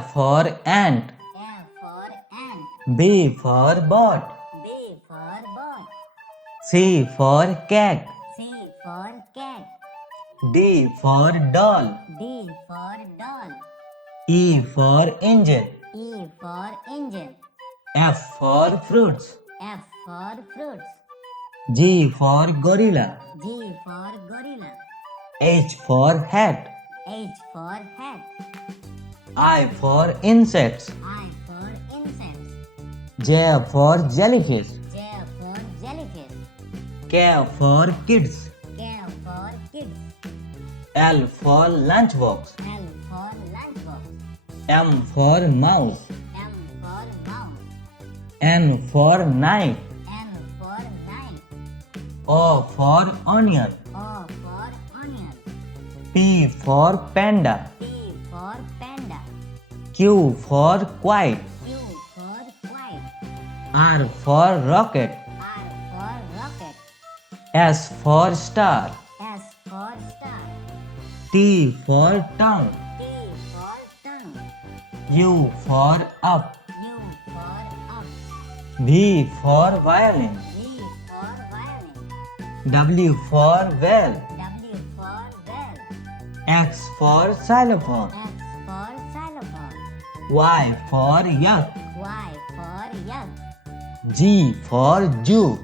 for ant. A for ant. B for boat. B for boat. C for cat. C for cat. D for doll. D for doll. E for engine. E for engine. F for fruits. F for fruits. G for gorilla. G for gorilla. H for hat. H for hat. I for insects. I for insects. J for jellyfish. J for jellyfish. K for kids. K for kids. L for lunchbox. L for lunchbox. M for mouse. M for mouse. N for knife. N for knife. O for onion. O for onion. P for panda. P for panda. Q for kite. Q for kite. R for rocket. R for rocket. S for star. S for star. T for tongue. T for tongue. U for up. U for up. V for violin. V for violin. W for whale. W for well. X for xylophone. X for xylophone. Y for yak. Y for yak. G for Jew.